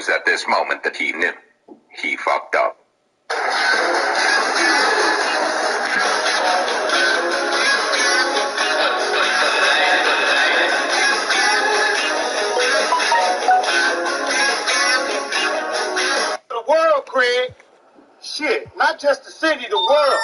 was at this moment that he knew he fucked up. The world, Craig. Shit, not just the city, the world.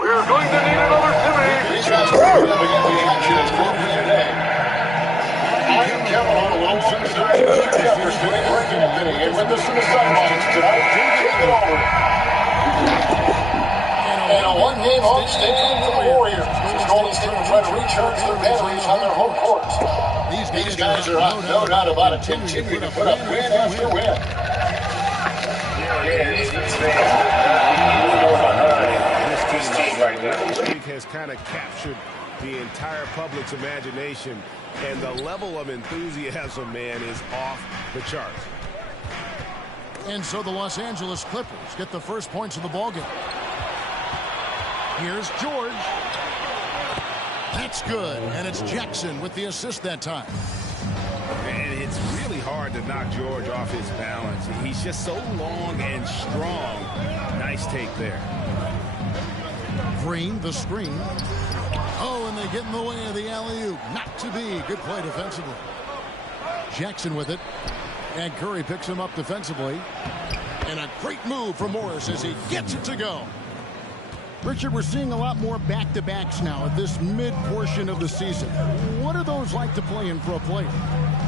We're going to need another Timmy. And a one-game homestand for the Warriors. The Golden State will try to recharge their batteries on their home court. These guys are no doubt about it. Continue to put up win after win. This week has kind of captured the entire public's imagination, and the level of enthusiasm, man, is off the charts. And so the Los Angeles Clippers get the first points of the ballgame. Here's George. That's good, and it's Jackson with the assist that time. And it's really hard to knock George off his balance. He's just so long and strong. Nice take there. Green, the screen. Oh, and they get in the way of the alley-oop. Not to be. Good play defensively. Jackson with it. And Curry picks him up defensively. And a great move from Morris as he gets it to go. Richard, we're seeing a lot more back-to-backs now at this mid-portion of the season. What are those like to play in for a player?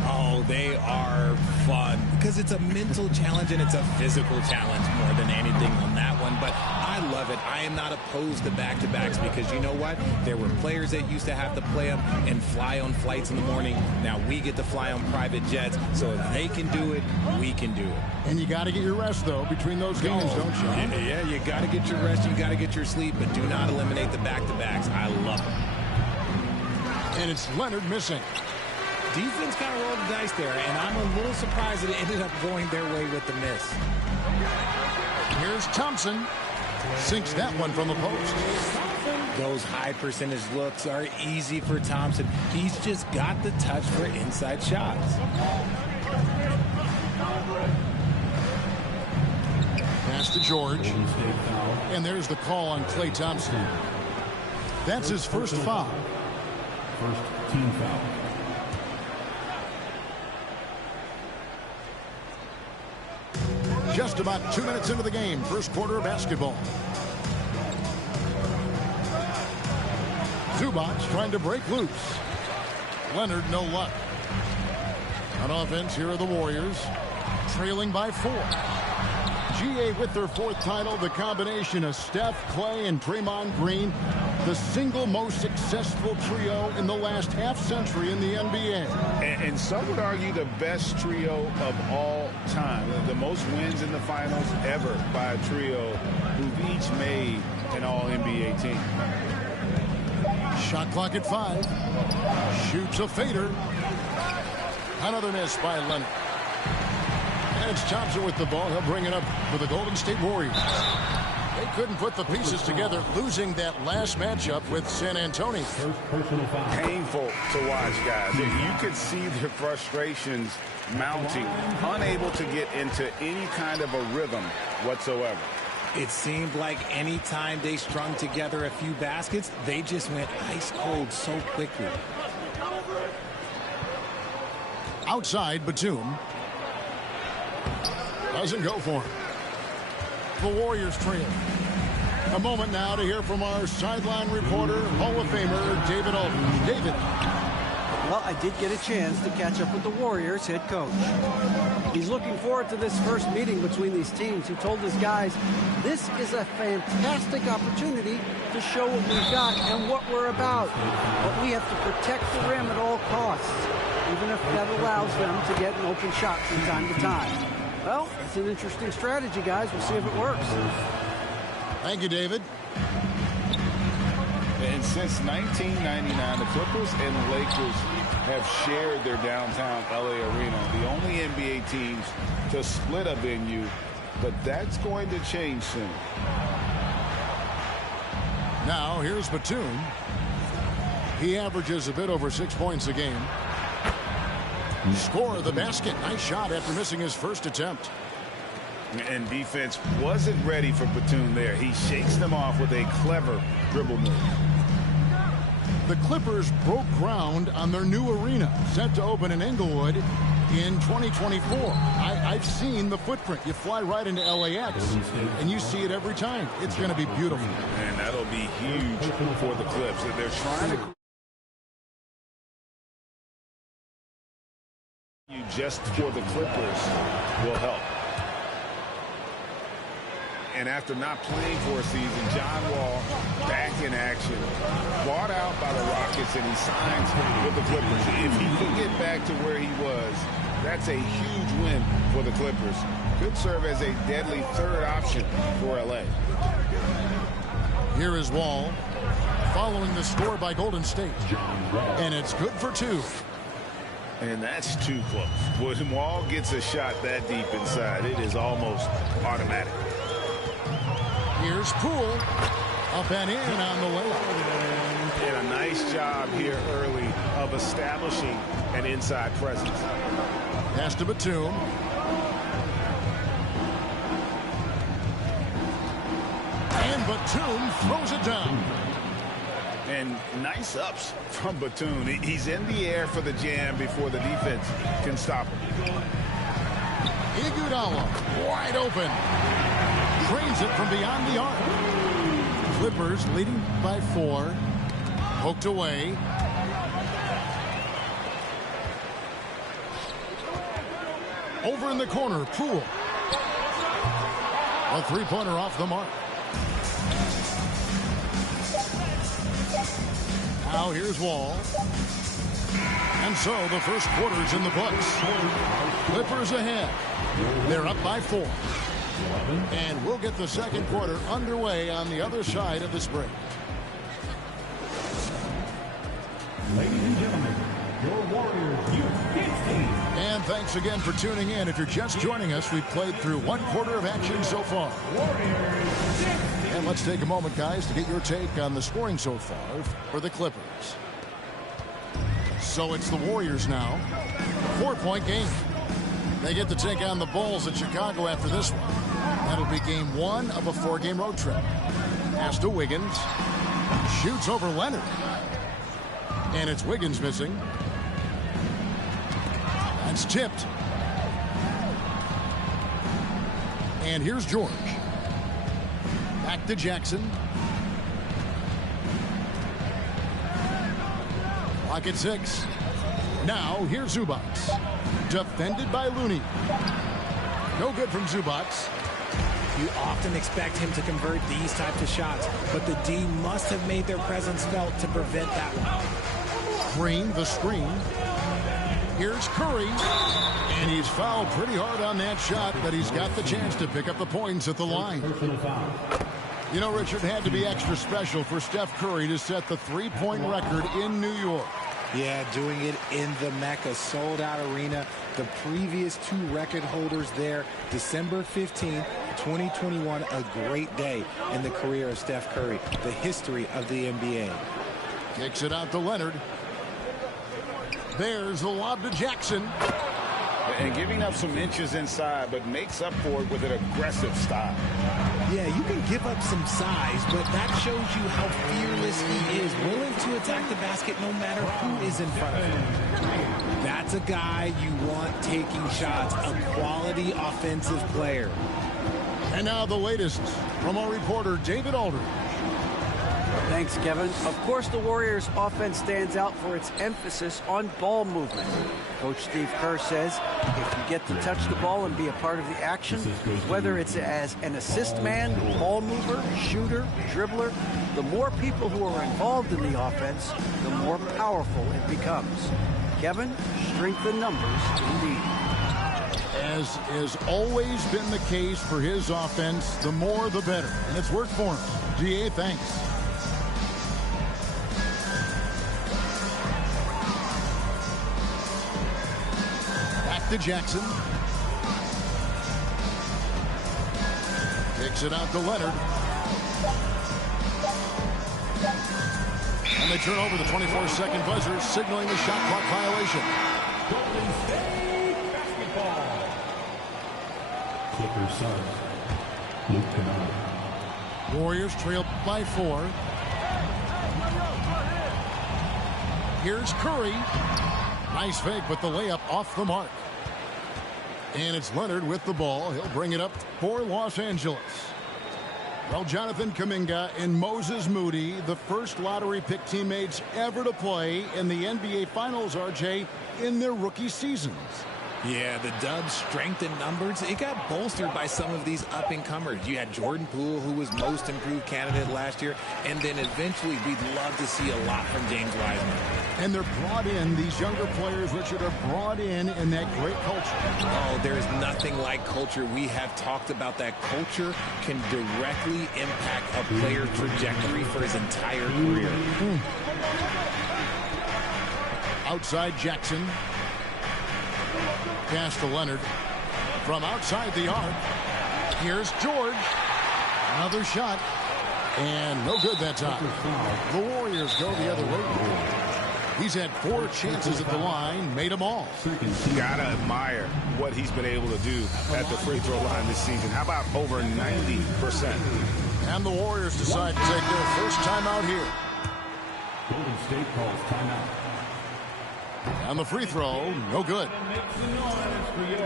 Oh, they are fun because it's a mental challenge and it's a physical challenge more than anything on that one. But I love it. I am not opposed to back-to-backs because you know what? There were players that used to have to play them and fly on flights in the morning. Now we get to fly on private jets. So if they can do it, we can do it. And you got to get your rest, though, between those games, don't you? Yeah, you got to get your rest. You got to get your sleep. But do not eliminate the back-to-backs. I love them. And it's Leonard missing. Defense kind of rolled the dice there, and I'm a little surprised that it ended up going their way with the miss. Here's Thompson. Sinks that one from the post. Those high percentage looks are easy for Thompson. He's just got the touch for inside shots. Pass to George. And there's the call on Klay Thompson. That's his first foul. First team foul. Just about 2 minutes into the game, first quarter of basketball. Zubac trying to break loose. Leonard, no luck. On offense, here are the Warriors, trailing by 4. GA with their 4th title, the combination of Steph, Klay, and Draymond Green, the single most successful trio in the last half-century in the NBA. And some would argue the best trio of all time. The most wins in the finals ever by a trio who've each made an all-NBA team. Shot clock at 5. Shoots a fader. Another miss by Leonard. And it's Thompson with the ball. He'll bring it up for the Golden State Warriors. They couldn't put the pieces together, losing that last matchup with San Antonio. Painful to watch, guys. You could see the frustrations mounting, unable to get into any kind of a rhythm whatsoever. It seemed like any time they strung together a few baskets, they just went ice cold so quickly. Outside, Batum. Doesn't go for him. The Warriors trail. A moment now to hear from our sideline reporter, Hall of Famer David Aldridge. David. Well, I did get a chance to catch up with the Warriors head coach. He's looking forward to this first meeting between these teams. He told his guys, this is a fantastic opportunity to show what we've got and what we're about. But we have to protect the rim at all costs, even if that allows them to get an open shot from time to time. Well, it's an interesting strategy, guys. We'll see if it works. Thank you, David. And since 1999, the Clippers and Lakers have shared their downtown LA arena, the only NBA teams to split a venue, but that's going to change soon. Now, here's Batum. He averages a bit over 6 points a game. Score the basket. Nice shot after missing his first attempt. And defense wasn't ready for Batum there. He shakes them off with a clever dribble move. The Clippers broke ground on their new arena, set to open in Inglewood in 2024. I've seen the footprint. You fly right into LAX, and you see it every time. It's going to be beautiful. And that'll be huge for the Clips. They're trying to... just for the Clippers will help. And after not playing for a season, John Wall back in action, bought out by the Rockets, and he signs with the Clippers. If he can get back to where he was, that's a huge win for the Clippers. Could serve as a deadly third option for LA. Here is Wall following the score by Golden State. And it's good for two. And that's too close. When Wall gets a shot that deep inside, it is almost automatic. Here's Poole. Up and in on the layup. And a nice job here early of establishing an inside presence. Pass to Batum. And Batum throws it down. And nice ups from Batum. He's in the air for the jam before the defense can stop him. Iguodala wide open. Drains it from beyond the arc. Clippers leading by 4. Poked away. Over in the corner, Poole. A three-pointer off the mark. Now here's Wall. And so the first quarter's in the books. Clippers ahead. They're up by 4. And we'll get the second quarter underway on the other side of this break. Ladies and gentlemen, your Warriors U15. And thanks again for tuning in. If you're just joining us, we've played through 1 quarter of action so far. And let's take a moment, guys, to get your take on the scoring so far for the Clippers. So it's the Warriors now. 4-point game. They get to take on the Bulls at Chicago after this one. That'll be game 1 of a 4-game road trip. Pass to Wiggins. Shoots over Leonard. And it's Wiggins missing. It's tipped. And here's George. Back to Jackson. Clock at 6. Now here's Ebl0ck. Defended by Looney. No good from Ebl0ck. You often expect him to convert these types of shots, but the D must have made their presence felt to prevent that one. Green, the screen. Here's Curry. And he's fouled pretty hard on that shot, but he's got the chance to pick up the points at the line. You know, Richard, had to be extra special for Steph Curry to set the 3-point record in New York. Yeah, doing it in the Mecca sold-out arena. The previous 2 record holders there, December 15th, 2021, a great day in the career of Steph Curry, the history of the NBA. Kicks it out to Leonard. There's the lob to Jackson. And giving up some inches inside, but makes up for it with an aggressive style. Yeah, you can give up some size, but that shows you how fearless he is, willing to attack the basket no matter who is in front of him. That's a guy you want taking shots, a quality offensive player. And now the latest from our reporter, David Aldridge. Thanks, Kevin. Of course, the Warriors' offense stands out for its emphasis on ball movement. Coach Steve Kerr says if you get to touch the ball and be a part of the action, whether it's as an assist man, ball mover, shooter, dribbler, the more people who are involved in the offense, the more powerful it becomes. Kevin, strength in numbers indeed. As has always been the case for his offense, the more the better. And it's worked for him. GA, thanks. To Jackson. Takes it out to Leonard. And they turn over the 24-second buzzer, signaling the shot clock violation. Golden State basketball. Clippers Suns. Luke Kennard. Warriors trail by 4. Here's Curry. Nice fake, but the layup off the mark. And it's Leonard with the ball. He'll bring it up for Los Angeles. Well, Jonathan Kuminga and Moses Moody, the first lottery pick teammates ever to play in the NBA Finals, RJ, in their rookie seasons. Yeah, the Dubs' strength in numbers, it got bolstered by some of these up-and-comers. You had Jordan Poole, who was most improved candidate last year, and then eventually we'd love to see a lot from James Wiseman. And they're brought in, these younger players, Richard, are brought in that great culture. Oh, there's nothing like culture. We have talked about that culture can directly impact a player's trajectory for his entire career. Outside Jackson. Pass to Leonard. From outside the arc. Here's George. Another shot. And no good that time. The Warriors go the other way. He's had 4 chances at the line, made them all. Gotta admire what he's been able to do at the free throw line this season. How about over 90%? And the Warriors decide to take their first timeout here. Golden State calls timeout. And the free throw, no good.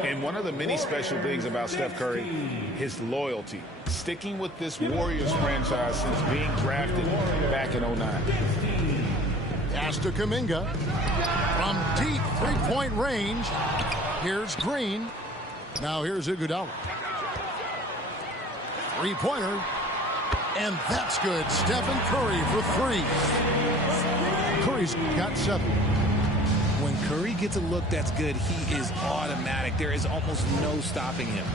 And one of the many special things about Steph Curry, his loyalty. Sticking with this Warriors franchise since being drafted back in 09. Pass to Kuminga. From deep three-point range. Here's Green. Now here's Iguodala. Three-pointer. And that's good. Stephen Curry for 3. Curry's got 7. When Curry gets a look that's good, he is automatic. There is almost no stopping him.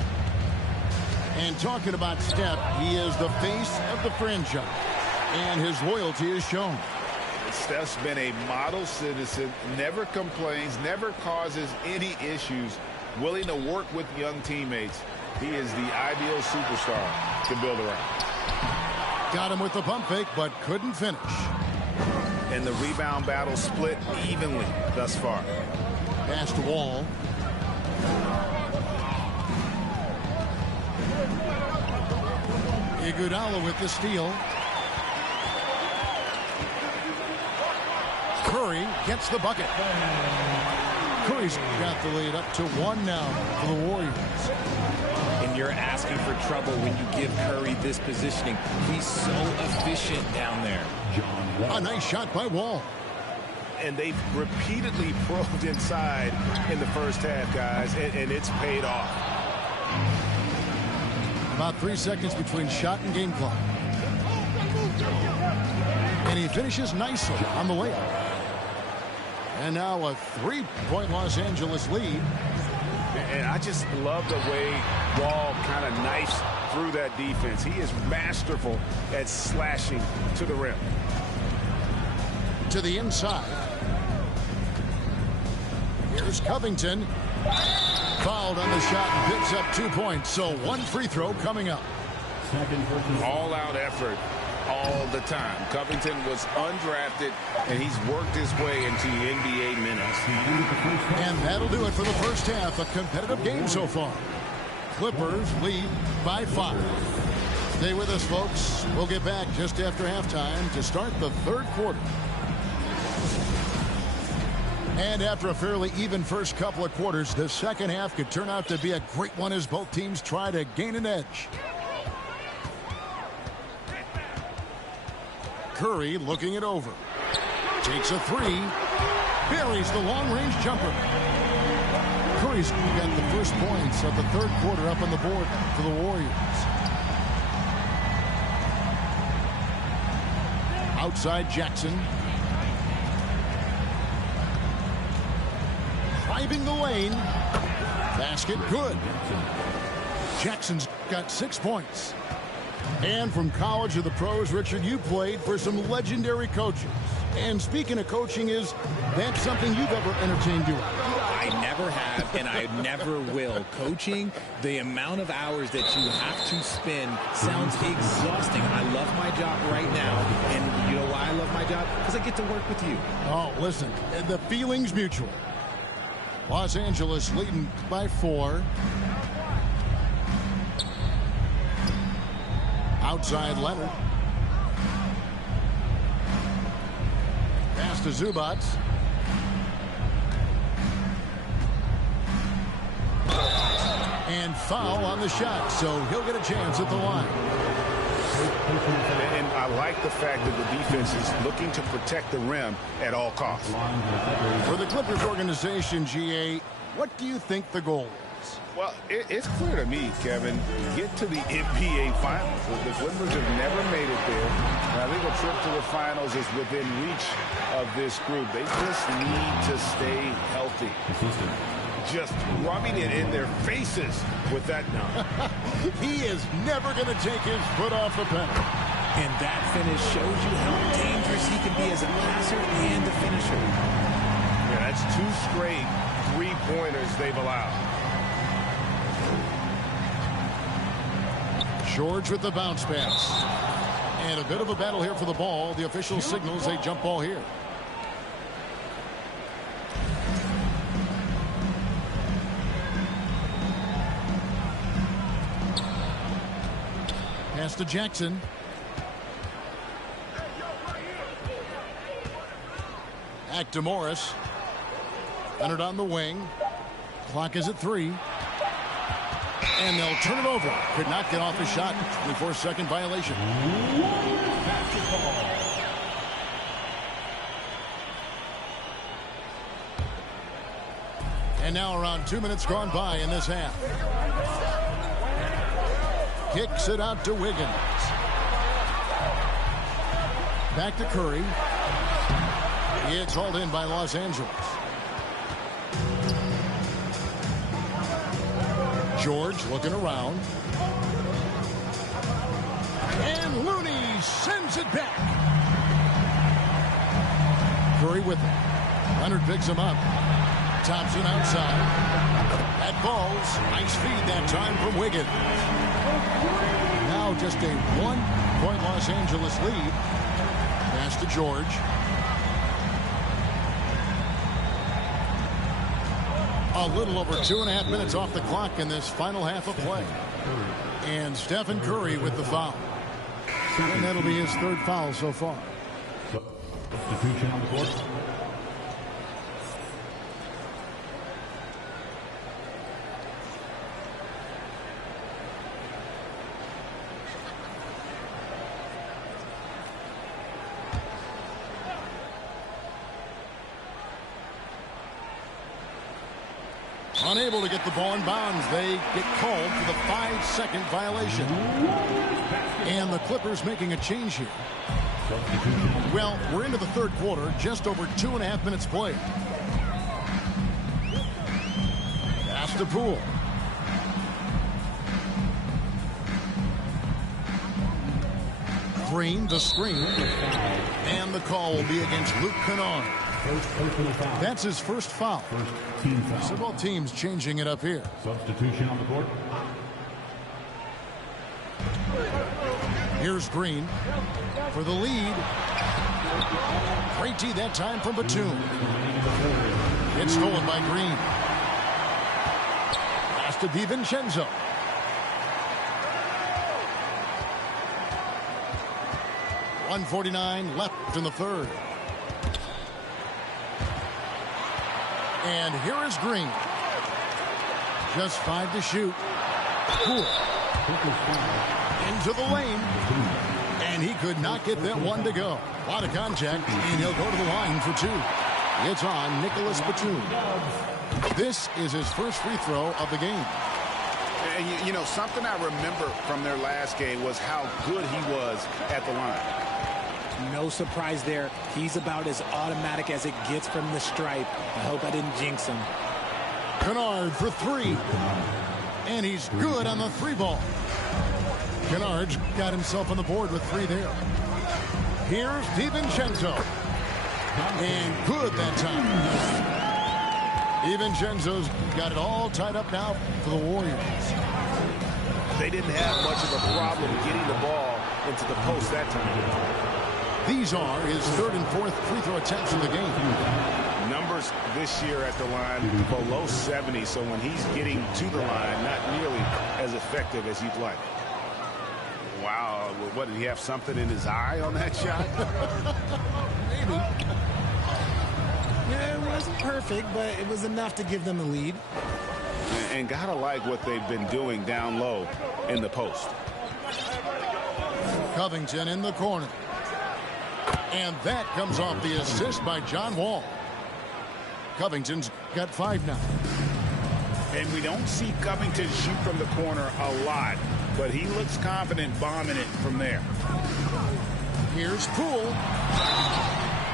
And talking about Steph, he is the face of the franchise. And his loyalty is shown. Steph's been a model citizen, never complains, never causes any issues, willing to work with young teammates. He is the ideal superstar to build around. Got him with the pump fake, but couldn't finish. And the rebound battle split evenly thus far. Pass to Wall. Iguodala with the steal. Curry gets the bucket. Curry's got the lead up to 1 now for the Warriors. And you're asking for trouble when you give Curry this positioning. He's so efficient down there. A nice shot by Wall. And they've repeatedly probed inside in the first half, guys, and it's paid off. About 3 seconds between shot and game clock. And he finishes nicely on the layup. And now a 3-point Los Angeles lead. And I just love the way Wall kind of knifes through that defense. He is masterful at slashing to the rim. To the inside. Here's Covington. Fouled on the shot and picks up 2 points. So 1 free throw coming up. All-out effort all the time. Covington was undrafted, and he's worked his way into NBA minutes. And that'll do it for the first half. A competitive game so far. Clippers lead by 5. Stay with us, folks. We'll get back just after halftime to start the third quarter. And after a fairly even first couple of quarters, the second half could turn out to be a great one as both teams try to gain an edge. Curry looking it over. Takes a 3. Buries the long-range jumper. Curry's got the first points of the third quarter up on the board for the Warriors. Outside Jackson. Driving the lane. Basket good. Jackson's got 6 points. And from college to the pros, Richard, you played for some legendary coaches. And speaking of coaching, is that something you've ever entertained doing? I never have, and I never will. Coaching, the amount of hours that you have to spend sounds exhausting. I love my job right now, and you know why I love my job? Because I get to work with you. Oh, listen, the feeling's mutual. Los Angeles leading by 4. Outside Leonard. Pass to Zubac. And foul on the shot, so he'll get a chance at the line. And I like the fact that the defense is looking to protect the rim at all costs. For the Clippers organization, GA, what do you think the goal is? Well, it's clear to me, Kevin, get to the NBA Finals. The Clippers have never made it there. And I think a trip to the Finals is within reach of this group. They just need to stay healthy. Just rubbing it in their faces with that number. He is never going to take his foot off the pedal. And that finish shows you how dangerous he can be as a passer and a finisher. Yeah, that's 2 straight 3-pointers they've allowed. George with the bounce pass. And a bit of a battle here for the ball. The official signals a jump ball here. Pass to Jackson. Back to Morris. Leonard on the wing. Clock is at 3. And they'll turn it over. Could not get off his shot. 24-second violation. And now around 2 minutes gone by in this half. Kicks it out to Wiggins. Back to Curry. It's hauled in by Los Angeles. George looking around. And Looney sends it back. Curry with it. Leonard picks him up. Thompson outside. That falls. Nice feed that time from Wiggins. Now just a 1-point Los Angeles lead. Pass to George. A little over 2.5 minutes off the clock in this final half of play. And Stephen Curry with the foul. And that'll be his 3rd foul so far. Substitution on the court. Unable to get the ball in bounds. They get called for the 5-second violation. And the Clippers making a change here. Well, we're into the third quarter, just over 2.5 minutes played. Pass to Poole. Green, the screen. And the call will be against Luke Kennard. That's his first foul. First team foul. So both teams changing it up here. Substitution on the court. Here's Green. for the lead. Great D that time from Batum. It's stolen by Green. Pass to DiVincenzo. .149 left in the third. And here is Green. Just 5 to shoot. Cool. Into the lane. And he could not get that one to go. A lot of contact, and he'll go to the line for 2. It's on Nicholas Batum. This is his first free throw of the game. And you know, something I remember from their last game was how good he was at the line. No surprise there. He's about as automatic as it gets from the stripe. I hope I didn't jinx him. Kennard for 3. And he's good on the 3 ball. Kennard's got himself on the board with 3 there. Here's DiVincenzo. And good that time. DiVincenzo's got it all tied up now for the Warriors. They didn't have much of a problem getting the ball into the post that time. These are his 3rd and 4th free throw attempts in the game. Numbers this year at the line below 70, so when he's getting to the line, not nearly as effective as you'd like. Wow, what, did he have something in his eye on that shot? Maybe. Yeah, it wasn't perfect, but it was enough to give them the lead. And gotta like what they've been doing down low in the post. Covington in the corner. And that comes off the assist by John Wall. Covington's got 5 now. And we don't see Covington shoot from the corner a lot, but he looks confident bombing it from there. Here's Poole.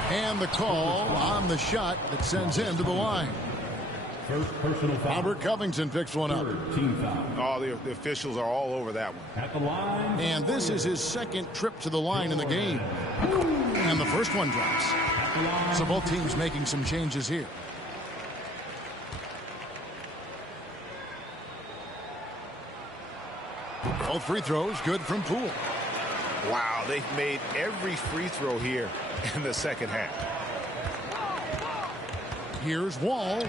And the call on the shot that sends him to the line. First personal foul. Robert Covington picks one up. Team foul. Oh, the officials are all over that one. At the line. And this is his 2nd trip to the line in the game. And the first one drops. So both teams making some changes here. Both free throws good from Poole. Wow, they've made every free throw here in the second half. Here's Wall.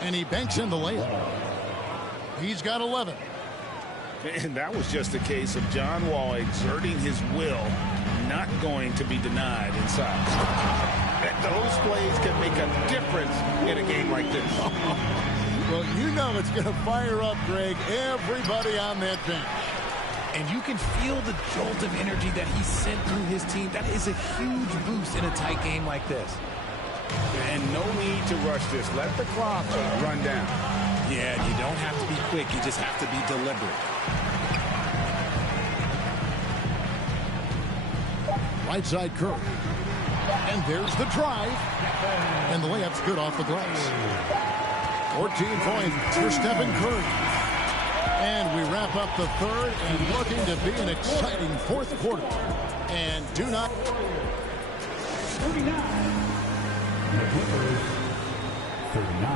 And he banks in the layup. He's got 11. And that was just a case of John Wall exerting his will, not going to be denied inside. Those plays can make a difference in a game like this. Well, you know it's going to fire up, Greg, everybody on that bench. And you can feel the jolt of energy that he sent through his team. That is a huge boost in a tight game like this. And no need to rush this. Let the clock run down. Yeah, you don't have to be quick. You just have to be deliberate. Right side Curry. And there's the drive. And the layup's good off the glass. 14 points for Stephen Curry. And we wrap up the third and looking to be an exciting 4th quarter. And do not...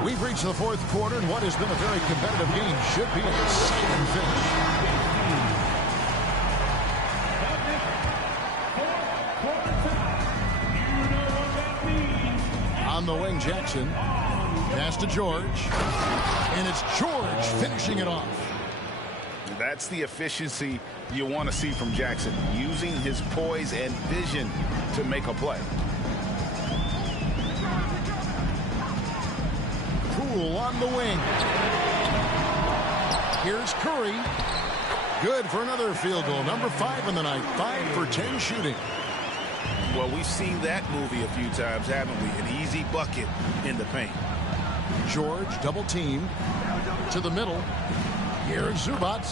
We've reached the 4th quarter, and what has been a very competitive game should be an exciting finish. On the wing, Jackson. Pass to George. And it's George finishing it off. That's the efficiency you want to see from Jackson, using his poise and vision to make a play. Poole on the wing. Here's Curry. Good for another field goal. Number 5 in the night. 5 for 10 shooting. Well, we've seen that movie a few times, haven't we? An easy bucket in the paint. George double teamed to the middle. Here's Zubac.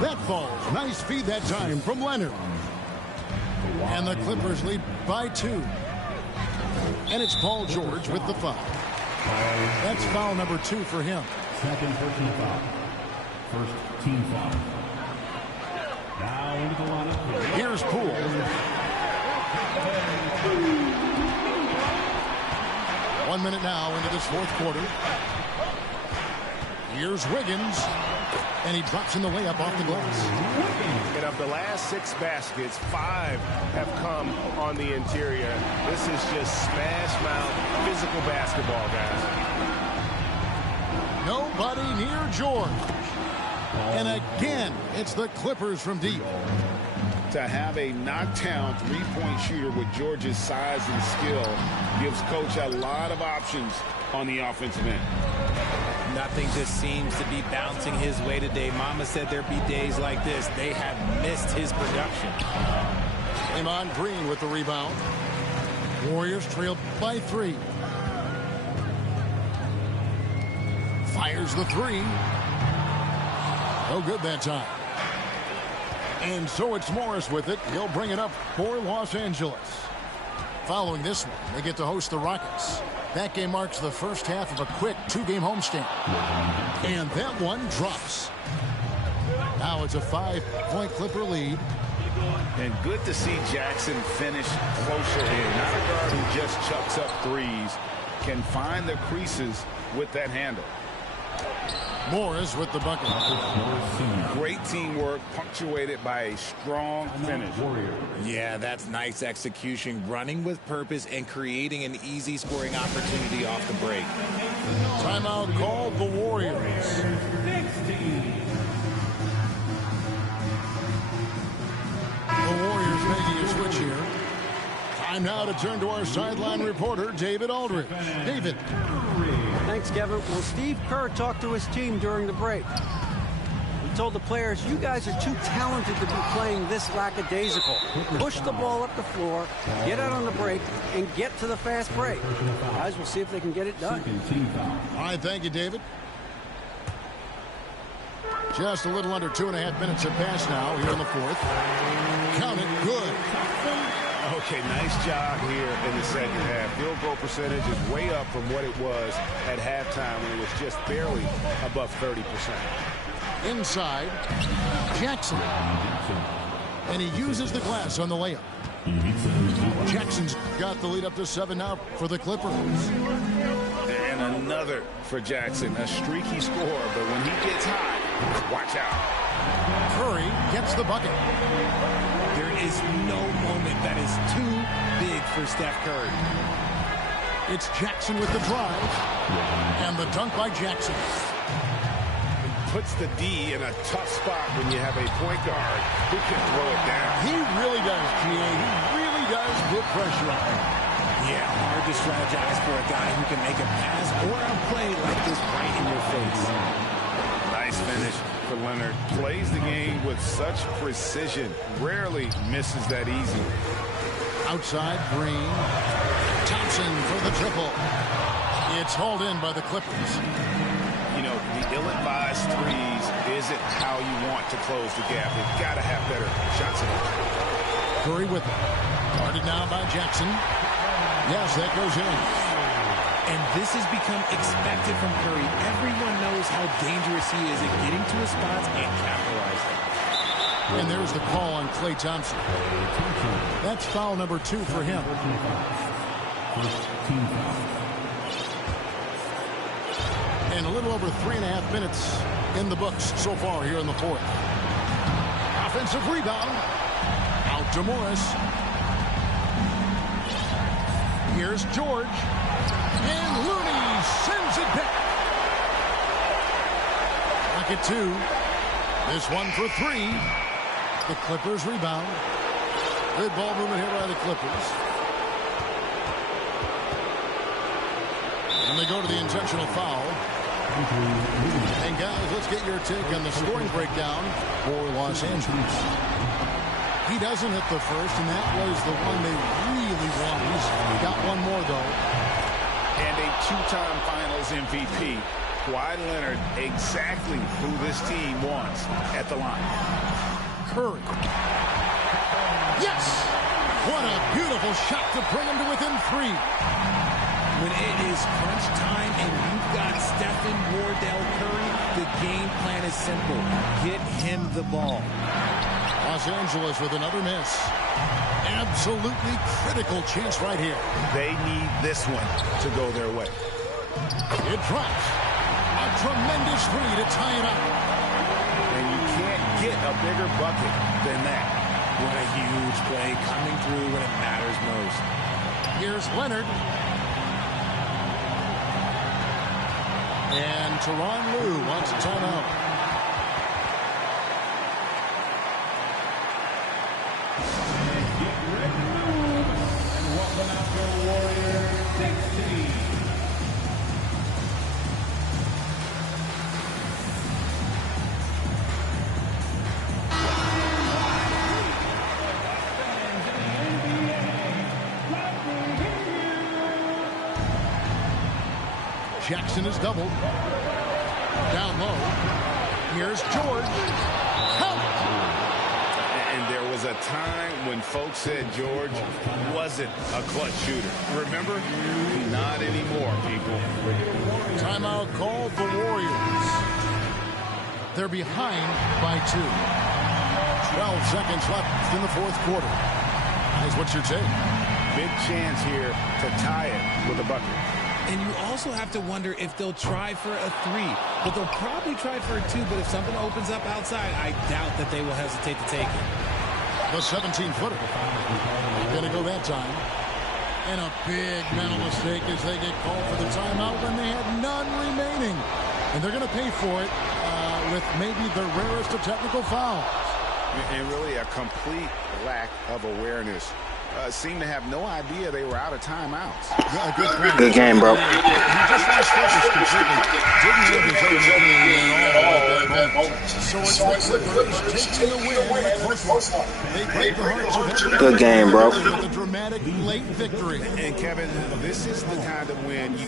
That falls. Nice feed that time from Leonard. And the Clippers lead by 2. And it's Paul George with the foul. That's foul number 2 for him. Second personal foul. First team foul. Now into the lineup. Here's Poole. One minute now into this 4th quarter. Here's Wiggins. And he drops in the layup off the glass. And of the last 6 baskets, 5 have come on the interior. This is just smash mouth physical basketball, guys. Nobody near George. And again, it's the Clippers from deep. To have a knockdown three-point shooter with George's size and skill gives Coach a lot of options on the offensive end. Nothing just seems to be bouncing his way today. Mama said there'd be days like this. They have missed his production. Draymond Green with the rebound. Warriors trail by 3. Fires the 3. No good that time. And so it's Morris with it. He'll bring it up for Los Angeles. Following this one, they get to host the Rockets. That game marks the first half of a quick 2-game homestand. And that one drops. Now it's a 5-point Clipper lead. And good to see Jackson finish closer in. Not a guard who just chucks up threes. Can find the creases with that handle. Morris with the bucket. Great teamwork, punctuated by a strong finish. Yeah, that's nice execution, running with purpose and creating an easy scoring opportunity off the break. Timeout called the Warriors. The Warriors making a switch here. Time now to turn to our sideline reporter, David Aldridge. David. Thanks, Kevin. Well, Steve Kerr talked to his team during the break. He told the players, you guys are too talented to be playing this lackadaisical. Push the ball up the floor, get out on the break, and get to the fast break. Guys, we'll see if they can get it done. All right, thank you, David. Just a little under 2.5 minutes have passed now here in the 4th. Count it, good. Okay, nice job here in the second half. Field goal percentage is way up from what it was at halftime when it was just barely above 30%. Inside, Jackson. And he uses the glass on the layup. Jackson's got the lead up to 7 now for the Clippers. And another for Jackson. A streaky score, but when he gets hot, watch out. Curry gets the bucket. There is no moment that is too big for Steph Curry. It's Jackson with the drive. And the dunk by Jackson. Puts the D in a tough spot when you have a point guard who can throw it down. He really does, G.A. He really does put pressure on him. Yeah, hard to strategize for a guy who can make a pass or a play like this right in your face. Nice finish for Leonard. Plays the game with such precision. Rarely misses that easy. Outside, Green. Thompson for the triple. It's hauled in by the Clippers. You know, the ill-advised threes isn't how you want to close the gap. They've got to have better shots in it. Curry with it. Guarded now by Jackson. Yes, that goes in. And this has become expected from Curry. Everyone knows how dangerous he is at getting to his spots and capitalizing. And there's the call on Klay Thompson. That's foul number 2 for him. And a little over 3.5 minutes in the books so far here in the 4th. Offensive rebound. Out to Morris. Here's George. And Looney sends it back. Pocket 2. This one for 3. The Clippers rebound. Good ball movement here by the Clippers. And they go to the intentional foul. And guys, let's get your take on the scoring breakdown for Los Angeles. He doesn't hit the first, and that was the one they really won. He's got one more, though. And a 2-time Finals MVP. Kawhi Leonard, exactly who this team wants at the line. Curry. Yes! What a beautiful shot to bring him to within 3. When it is crunch time and you've got Stephen Wardell Curry, the game plan is simple. Get him the ball. Los Angeles with another miss. Absolutely critical chance right here. They need this one to go their way. It drops. A tremendous three to tie it up. And you can't get a bigger bucket than that. What a huge play coming through when it matters most. Here's Leonard. And Tyronn Lue wants a timeout. Get ready to move. And welcome out the Warrior 60. Jackson is doubled. Down low. Here's George. Count. And there was a time when folks said George wasn't a clutch shooter. Remember? Not anymore, people. Timeout called the Warriors. They're behind by 2. 12 seconds left in the fourth quarter. Guys, what's your take? Big chance here to tie it with a bucket. And you also have to wonder if they'll try for a 3. But they'll probably try for a 2. But if something opens up outside, I doubt that they will hesitate to take it. The 17-footer. Going to go that time. And a big mental mistake as they get called for the timeout when they had none remaining. And they're going to pay for it with maybe the rarest of technical fouls. And really a complete lack of awareness. Seemed to have no idea they were out of timeouts. Good game, bro. He just lost focus completely. Didn't have his own at all. So it's the Clippers taking the win in a close one. They break the hearts of everybody. Good game, bro. With a dramatic late victory. And Kevin, this is the kind of win